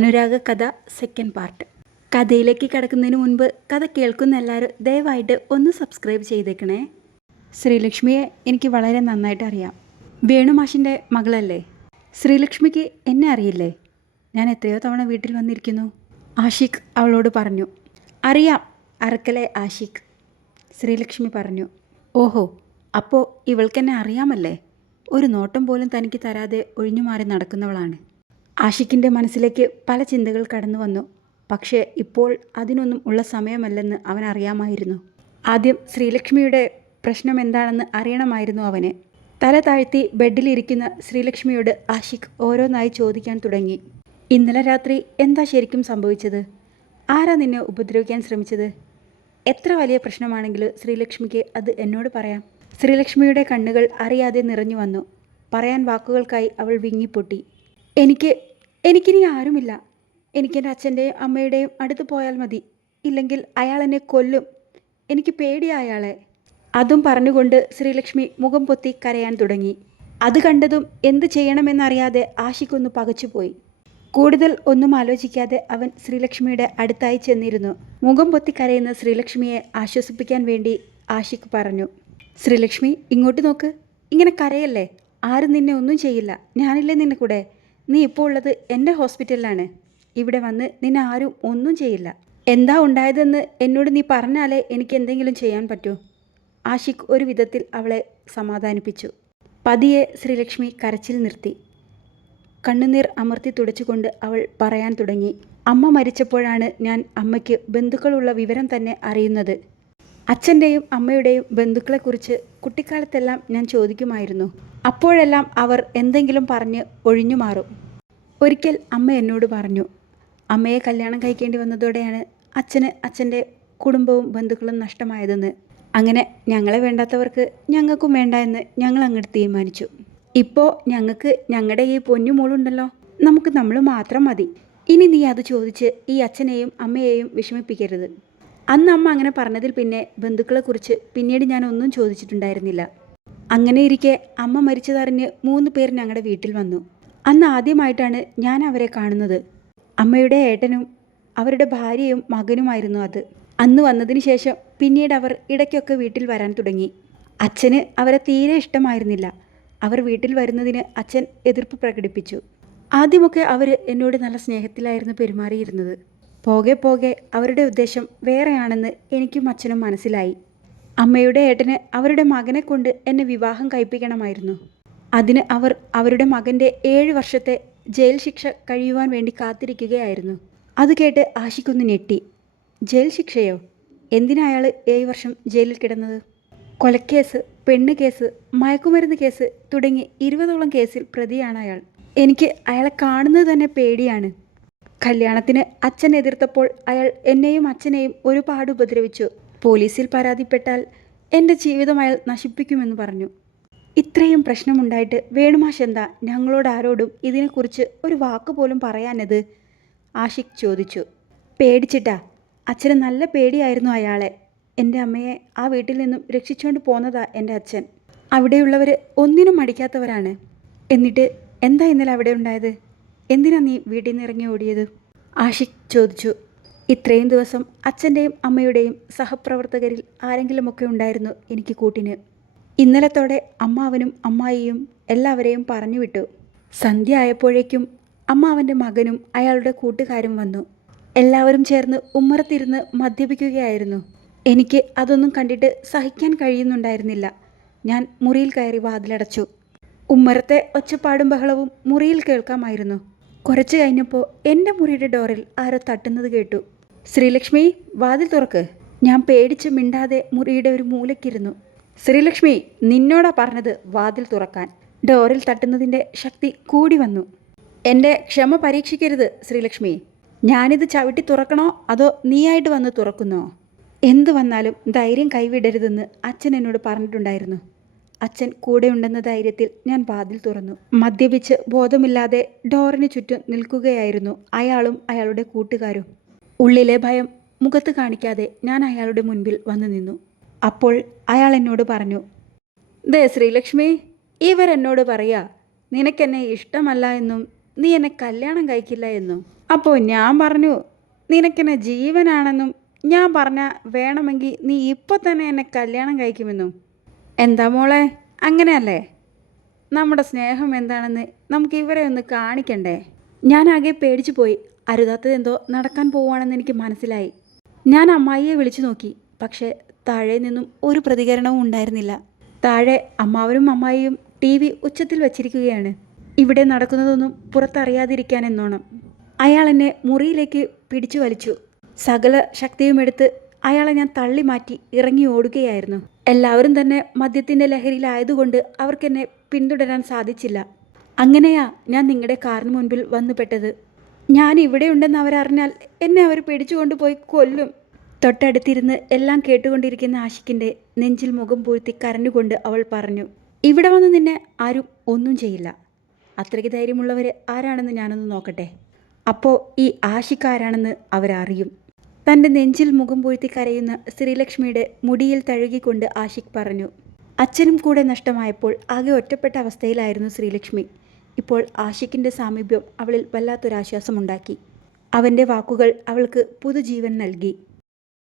അനുരാഗ കഥ second part. കഥയിലേക്ക് കിടക്കുന്നതിന് മുൻപ് കഥ കേൾക്കുന്ന എല്ലാവരും ദയവായിട്ട് ഒന്ന് സബ്സ്ക്രൈബ് ചെയ്തേക്കണേ. ശ്രീലക്ഷ്മിയെ എനിക്ക് വളരെ നന്നായിട്ട് അറിയാം. വേണുമാഷിൻ്റെ മകളല്ലേ. ശ്രീലക്ഷ്മിക്ക് എന്നെ അറിയില്ലേ? ഞാൻ എത്രയോ തവണ വീട്ടിൽ വന്നിരിക്കുന്നു. ആഷിഖ് അവളോട് പറഞ്ഞു. അറിയാം, അറക്കലെ ആഷിഖ്, ശ്രീലക്ഷ്മി പറഞ്ഞു. ഓഹോ, അപ്പോൾ ഇവൾക്കെന്നെ അറിയാമല്ലേ? ഒരു നോട്ടം പോലും തനിക്ക് തരാതെ ഒഴിഞ്ഞുമാറി നടക്കുന്നവളാണ്. ആഷിഖിൻ്റെ മനസ്സിലേക്ക് പല ചിന്തകൾ കടന്നു വന്നു. പക്ഷേ ഇപ്പോൾ അതിനൊന്നും ഉള്ള സമയമല്ലെന്ന് അവൻ അറിയാമായിരുന്നു. ആദ്യം ശ്രീലക്ഷ്മിയുടെ പ്രശ്നം എന്താണെന്ന് അറിയണമായിരുന്നു അവന്. തല താഴ്ത്തി ബെഡിലിരിക്കുന്ന ശ്രീലക്ഷ്മിയോട് ആഷിഖ് ഓരോന്നായി ചോദിക്കാൻ തുടങ്ങി. ഇന്നലെ രാത്രി എന്താ ശരിക്കും സംഭവിച്ചത്? ആരാ നിന്നെ ഉപദ്രവിക്കാൻ ശ്രമിച്ചത്? എത്ര വലിയ പ്രശ്നമാണെങ്കിലും ശ്രീലക്ഷ്മിക്ക് അത് എന്നോട് പറയാം. ശ്രീലക്ഷ്മിയുടെ കണ്ണുകൾ അറിയാതെ നിറഞ്ഞു വന്നു. പറയാൻ വാക്കുകൾക്കായി അവൾ വിങ്ങിപ്പൊട്ടി. എനിക്കിനി ആരുമില്ല. എനിക്കെൻ്റെ അച്ഛൻ്റെയും അമ്മയുടെയും അടുത്ത് പോയാൽ മതി. ഇല്ലെങ്കിൽ അയാൾ എന്നെ കൊല്ലും. എനിക്ക് പേടിയാ അയാളെ. അതും പറഞ്ഞുകൊണ്ട് ശ്രീലക്ഷ്മി മുഖം പൊത്തി കരയാൻ തുടങ്ങി. അത് കണ്ടതും എന്ത് ചെയ്യണമെന്നറിയാതെ ആഷിഖൊന്ന് പകച്ചുപോയി. കൂടുതൽ ഒന്നും ആലോചിക്കാതെ അവൻ ശ്രീലക്ഷ്മിയുടെ അടുത്തായി ചെന്നിരുന്നു. മുഖം പൊത്തി കരയുന്ന ശ്രീലക്ഷ്മിയെ ആശ്വസിപ്പിക്കാൻ വേണ്ടി ആഷിഖ് പറഞ്ഞു. ശ്രീലക്ഷ്മി, ഇങ്ങോട്ട് നോക്ക്. ഇങ്ങനെ കരയല്ലേ. ആരും നിന്നെ ഒന്നും ചെയ്യില്ല. ഞാനില്ലേ നിന്നെ കൂടെ. നീ ഇപ്പോൾ ഉള്ളത് എൻ്റെ ഹോസ്പിറ്റലിലാണ്. ഇവിടെ വന്ന് നിന്നെ ആരും ഒന്നും ചെയ്യില്ല. എന്താ ഉണ്ടായതെന്ന് എന്നോട് നീ പറഞ്ഞാലേ എനിക്ക് എന്തെങ്കിലും ചെയ്യാൻ പറ്റൂ. ആഷിഖ് ഒരു വിധത്തിൽ അവളെ സമാധാനിപ്പിച്ചു. പതിയെ ശ്രീലക്ഷ്മി കരച്ചിൽ നിർത്തി. കണ്ണുനീർ അമർത്തി തുടച്ചുകൊണ്ട് അവൾ പറയാൻ തുടങ്ങി. അമ്മ മരിച്ചപ്പോഴാണ് ഞാൻ അമ്മയ്ക്ക് ബന്ധുക്കളുള്ള വിവരം തന്നെ അറിയുന്നത്. അച്ഛൻ്റെയും അമ്മയുടെയും ബന്ധുക്കളെക്കുറിച്ച് കുട്ടിക്കാലത്തെല്ലാം ഞാൻ ചോദിക്കുമായിരുന്നു. അപ്പോഴെല്ലാം അവർ എന്തെങ്കിലും പറഞ്ഞ് ഒഴിഞ്ഞു മാറും. ഒരിക്കൽ അമ്മ എന്നോട് പറഞ്ഞു, അമ്മയെ കല്യാണം കഴിക്കേണ്ടി വന്നതോടെയാണ് അച്ഛന് അച്ഛൻ്റെ കുടുംബവും ബന്ധുക്കളും നഷ്ടമായതെന്ന്. അങ്ങനെ ഞങ്ങളെ വേണ്ടാത്തവർക്ക് ഞങ്ങൾക്കും വേണ്ട എന്ന് ഞങ്ങൾ അങ്ങോട്ട് തീരുമാനിച്ചു. ഇപ്പോൾ ഞങ്ങൾക്ക് ഞങ്ങളുടെ ഈ പൊന്നു മോളുണ്ടല്ലോ, നമുക്ക് നമ്മൾ മാത്രം മതി. ഇനി നീ അത് ചോദിച്ച് ഈ അച്ഛനെയും അമ്മയെയും വിഷമിപ്പിക്കരുത്. അന്ന് അമ്മ അങ്ങനെ പറഞ്ഞതിൽ പിന്നെ ബന്ധുക്കളെക്കുറിച്ച് പിന്നീട് ഞാൻ ഒന്നും ചോദിച്ചിട്ടുണ്ടായിരുന്നില്ല. അങ്ങനെ ഇരിക്കെ അമ്മ മരിച്ചതറിഞ്ഞ് 3 പേർ ഞങ്ങളുടെ വീട്ടിൽ വന്നു. അന്ന് ആദ്യമായിട്ടാണ് ഞാൻ അവരെ കാണുന്നത്. അമ്മയുടെ ഏട്ടനും അവരുടെ ഭാര്യയും മകനുമായിരുന്നു അത്. അന്ന് വന്നതിന് ശേഷം പിന്നീട് അവർ ഇടയ്ക്കൊക്കെ വീട്ടിൽ വരാൻ തുടങ്ങി. അച്ഛന് അവരെ തീരെ ഇഷ്ടമായിരുന്നില്ല. അവർ വീട്ടിൽ വരുന്നതിന് അച്ഛൻ എതിർപ്പ് പ്രകടിപ്പിച്ചു. ആദ്യമൊക്കെ അവർ എന്നോട് നല്ല സ്നേഹത്തിലായിരുന്നു പെരുമാറിയിരുന്നത്. പോകെ പോകെ അവരുടെ ഉദ്ദേശം വേറെയാണെന്ന് എനിക്കും അച്ഛനും മനസ്സിലായി. അമ്മയുടെ ഏട്ടന് അവരുടെ മകനെ കൊണ്ട് എന്നെ വിവാഹം കഴിപ്പിക്കണമായിരുന്നു. അതിന് അവർ അവരുടെ മകൻ്റെ 7 വർഷത്തെ ജയിൽ ശിക്ഷ കഴിയുവാൻ വേണ്ടി കാത്തിരിക്കുകയായിരുന്നു. അത് കേട്ട് ആഷിഖൊന്ന് ഞെട്ടി. ജയിൽ ശിക്ഷയോ? എന്തിനാ അയാൾ 7 വർഷം ജയിലിൽ കിടന്നത്? കൊലക്കേസ്, പെണ്ണ് കേസ്, മയക്കുമരുന്ന് കേസ് തുടങ്ങി 20ഓളം കേസിൽ പ്രതിയാണ് അയാൾ. എനിക്ക് അയാളെ കാണുന്നത് തന്നെ പേടിയാണ്. കല്യാണത്തിന് അച്ഛൻ എതിർത്തപ്പോൾ അയാൾ എന്നെയും അച്ഛനെയും ഒരുപാട് ഉപദ്രവിച്ചു. പോലീസിൽ പരാതിപ്പെട്ടാൽ എൻ്റെ ജീവിതം അയാൾ നശിപ്പിക്കുമെന്ന് പറഞ്ഞു. ഇത്രയും പ്രശ്നമുണ്ടായിട്ട് വേണുമാഷ് എന്താ ഞങ്ങളോട് ആരോടും ഇതിനെക്കുറിച്ച് ഒരു വാക്കുപോലും പറയാനത്? ആഷിഖ് ചോദിച്ചു. പേടിച്ചിട്ടാ. അച്ഛന് നല്ല പേടിയായിരുന്നു അയാളെ. എൻ്റെ അമ്മയെ ആ വീട്ടിൽ നിന്നും രക്ഷിച്ചുകൊണ്ട് പോന്നതാ എൻ്റെ അച്ഛൻ. അവിടെയുള്ളവർ ഒന്നിനും മടിക്കാത്തവരാണ്. എന്നിട്ട് എന്താ ഇന്നലെ അവിടെ ഉണ്ടായത്? എന്തിനാ നീ വീട്ടിൽ നിന്ന് ഇറങ്ങി ഓടിയത്? ആഷിഖ് ചോദിച്ചു. ഇത്രയും ദിവസം അച്ഛൻ്റെയും അമ്മയുടെയും സഹപ്രവർത്തകരിൽ ആരെങ്കിലുമൊക്കെ ഉണ്ടായിരുന്നു എനിക്ക് കൂട്ടിന്. ഇന്നലത്തോടെ അമ്മാവനും അമ്മായിയും എല്ലാവരെയും പറഞ്ഞു വിട്ടു. സന്ധ്യ ആയപ്പോഴേക്കും അമ്മാവൻ്റെ മകനും അയാളുടെ കൂട്ടുകാരും വന്നു. എല്ലാവരും ചേർന്ന് ഉമ്മറത്തിരുന്ന് മദ്യപിക്കുകയായിരുന്നു. എനിക്ക് അതൊന്നും കണ്ടിട്ട് സഹിക്കാൻ കഴിയുന്നുണ്ടായിരുന്നില്ല. ഞാൻ മുറിയിൽ കയറി വാതിലടച്ചു. ഉമ്മറത്തെ ഒച്ചപ്പാടും ബഹളവും മുറിയിൽ കേൾക്കാമായിരുന്നു. കുറച്ച് കഴിഞ്ഞപ്പോൾ എൻ്റെ മുറിയുടെ ഡോറിൽ ആരോ തട്ടുന്നത് കേട്ടു. ശ്രീലക്ഷ്മി, വാതിൽ തുറക്ക്. ഞാൻ പേടിച്ച് മിണ്ടാതെ മുറിയുടെ ഒരു മൂലയ്ക്കിരുന്നു. ശ്രീലക്ഷ്മി, നിന്നോടാ പറഞ്ഞത് വാതിൽ തുറക്കാൻ. ഡോറിൽ തട്ടുന്നതിൻ്റെ ശക്തി കൂടി വന്നു. എൻ്റെ ക്ഷമ പരീക്ഷിക്കരുത് ശ്രീലക്ഷ്മി. ഞാനിത് ചവിട്ടി തുറക്കണോ അതോ നീയായിട്ട് വന്ന് തുറക്കുന്നോ? എന്ത് വന്നാലും ധൈര്യം കൈവിടരുതെന്ന് അച്ഛൻ എന്നോട് പറഞ്ഞിട്ടുണ്ടായിരുന്നു. അച്ഛൻ കൂടെയുണ്ടെന്ന ധൈര്യത്തിൽ ഞാൻ വാതിൽ തുറന്നു. മദ്യപിച്ച് ബോധമില്ലാതെ ഡോറിന് ചുറ്റും നിൽക്കുകയായിരുന്നു അയാളും അയാളുടെ കൂട്ടുകാരും. ഉള്ളിലെ ഭയം മുഖത്ത് കാണിക്കാതെ ഞാൻ അയാളുടെ മുൻപിൽ വന്നു നിന്നു. അപ്പോൾ അയാൾ എന്നോട് പറഞ്ഞു, ദേ ശ്രീലക്ഷ്മി, ഇവരെന്നോട് പറയാ നിനക്കെന്നെ ഇഷ്ടമല്ല എന്നും നീ എന്നെ കല്യാണം കഴിക്കില്ല എന്നും. അപ്പോൾ ഞാൻ പറഞ്ഞു, നിനക്കെന്നെ ജീവനാണെന്നും ഞാൻ പറഞ്ഞ വേണമെങ്കിൽ നീ ഇപ്പോൾ തന്നെ എന്നെ കല്യാണം കഴിക്കുമെന്നും. എന്താ മോളെ, അങ്ങനെയല്ലേ? നമ്മുടെ സ്നേഹം എന്താണെന്ന് നമുക്ക് ഇവരെ ഒന്ന് കാണിക്കണ്ടേ? ഞാനാകെ പേടിച്ചു പോയി. അരുതാത്തതെന്തോ നടക്കാൻ പോവുകയാണെന്ന് എനിക്ക് മനസ്സിലായി. ഞാൻ അമ്മായിയെ വിളിച്ചു നോക്കി. പക്ഷേ താഴെ നിന്നും ഒരു പ്രതികരണവും ഉണ്ടായിരുന്നില്ല. താഴെ അമ്മാവനും അമ്മായിയും ടി വി ഉച്ചത്തിൽ വച്ചിരിക്കുകയാണ്. ഇവിടെ നടക്കുന്നതൊന്നും പുറത്തറിയാതിരിക്കാൻ എന്നോണം. അയാൾ എന്നെ മുറിയിലേക്ക് പിടിച്ചു വലിച്ചു. സകല ശക്തിയുമെടുത്ത് അയാളെ ഞാൻ തള്ളി മാറ്റി ഇറങ്ങി ഓടുകയായിരുന്നു. എല്ലാവരും തന്നെ മദ്യത്തിൻ്റെ ലഹരിയിലായതുകൊണ്ട് അവർക്കെന്നെ പിന്തുടരാൻ സാധിച്ചില്ല. അങ്ങനെയാ ഞാൻ നിങ്ങളുടെ കാറിന് മുൻപിൽ വന്നു പെട്ടത്. ഞാൻ ഇവിടെ ഉണ്ടെന്ന് അവരറിഞ്ഞാൽ എന്നെ അവർ പിടിച്ചുകൊണ്ടുപോയി കൊല്ലും. തൊട്ടടുത്തിരുന്ന് എല്ലാം കേട്ടുകൊണ്ടിരിക്കുന്ന ആഷിക്കിൻ്റെ നെഞ്ചിൽ മുഖം പൂഴ്ത്തി കരഞ്ഞുകൊണ്ട് അവൾ പറഞ്ഞു, ഇവിടെ വന്ന് നിന്നെ ആരും ഒന്നും ചെയ്യില്ല. അത്രയ്ക്ക് ധൈര്യമുള്ളവർ ആരാണെന്ന് ഞാനൊന്ന് നോക്കട്ടെ. അപ്പോൾ ഈ ആഷിക്ക് ആരാണെന്ന് അവരറിയും. തൻ്റെ നെഞ്ചിൽ മുഖം പൂഴ്ത്തി കരയുന്ന ശ്രീലക്ഷ്മിയുടെ മുടിയിൽ തഴുകിക്കൊണ്ട് ആഷിഖ് പറഞ്ഞു. അച്ഛനും കൂടെ നഷ്ടമായപ്പോൾ ആകെ ഒറ്റപ്പെട്ട അവസ്ഥയിലായിരുന്നു ശ്രീലക്ഷ്മി. ഇപ്പോൾ ആഷിഖിൻ്റെ സാമീപ്യം അവളിൽ വല്ലാത്തൊരാശ്വാസമുണ്ടാക്കി. അവൻ്റെ വാക്കുകൾ അവൾക്ക് പുതുജീവൻ നൽകി.